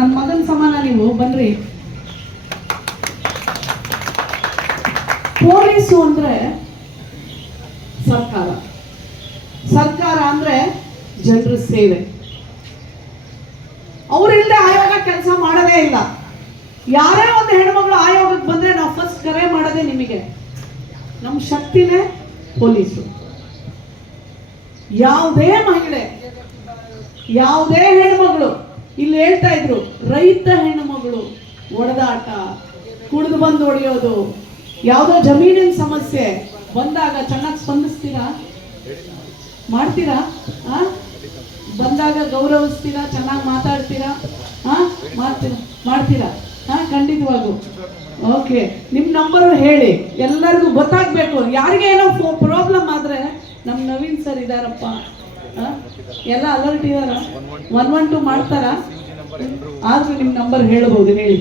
ನನ್ನ ಮಗನ ಸಮಾನ ನೀವು ಬನ್ರಿ. ಪೊಲೀಸು ಅಂದ್ರೆ ಸರ್ಕಾರ, ಸರ್ಕಾರ ಅಂದ್ರೆ ಜನರ ಸೇವೆ. ಅವರಿಲ್ಲದೆ ಆಯೋಗ ಕೆಲಸ ಮಾಡೋದೇ ಇಲ್ಲ. ಯಾರೇ ಒಂದು ಹೆಣ್ಮಗಳು ಆಯೋಗಕ್ಕೆ ಬಂದ್ರೆ ನಾವು ಫಸ್ಟ್ ಕರೆ ಮಾಡೋದೇ ನಿಮಗೆ. ನಮ್ಮ ಶಕ್ತಿನೇ ಪೊಲೀಸು. ಯಾವುದೇ ಮಹಿಳೆ, ಯಾವುದೇ ಹೆಣ್ಮಗಳು, ಇಲ್ಲಿ ಹೇಳ್ತಾ ಇದ್ರು ರೈತ ಹೆಣ್ಣುಮಗಳು ಒಡೆದಾಟ, ಕುಡಿದು ಬಂದು ಹೊಡೆಯೋದು, ಯಾವುದೋ ಜಮೀನಿನ ಸಮಸ್ಯೆ ಬಂದಾಗ ಚೆನ್ನಾಗಿ ಸ್ಪಂದಿಸ್ತೀರಾ? ಮಾಡ್ತೀರಾ? ಬಂದಾಗ ಗೌರವಿಸ್ತೀರಾ? ಚೆನ್ನಾಗಿ ಮಾತಾಡ್ತೀರಾ? ಮಾಡ್ತೀರಾ? ಖಂಡಿತವಾಗೂ. ಓಕೆ, ನಿಮ್ಮ ನಂಬರು ಹೇಳಿ, ಎಲ್ಲರಿಗೂ ಗೊತ್ತಾಗಬೇಕು. ಯಾರಿಗೆ ಏನೋ ಪ್ರಾಬ್ಲಮ್ ಆದರೆ ನಮ್ಮ ನವೀನ್ ಸರ್ ಇದಾರಪ್ಪ, ಎಲ್ಲ ಅಲರ್ಟ್ ಇದಾರ, 112 ಮಾಡ್ತಾರಾ? ಆದ್ರೂ ನಿಮ್ಮ ನಂಬರ್ ಹೇಳ್ಬೋದು, ಹೇಳಿ.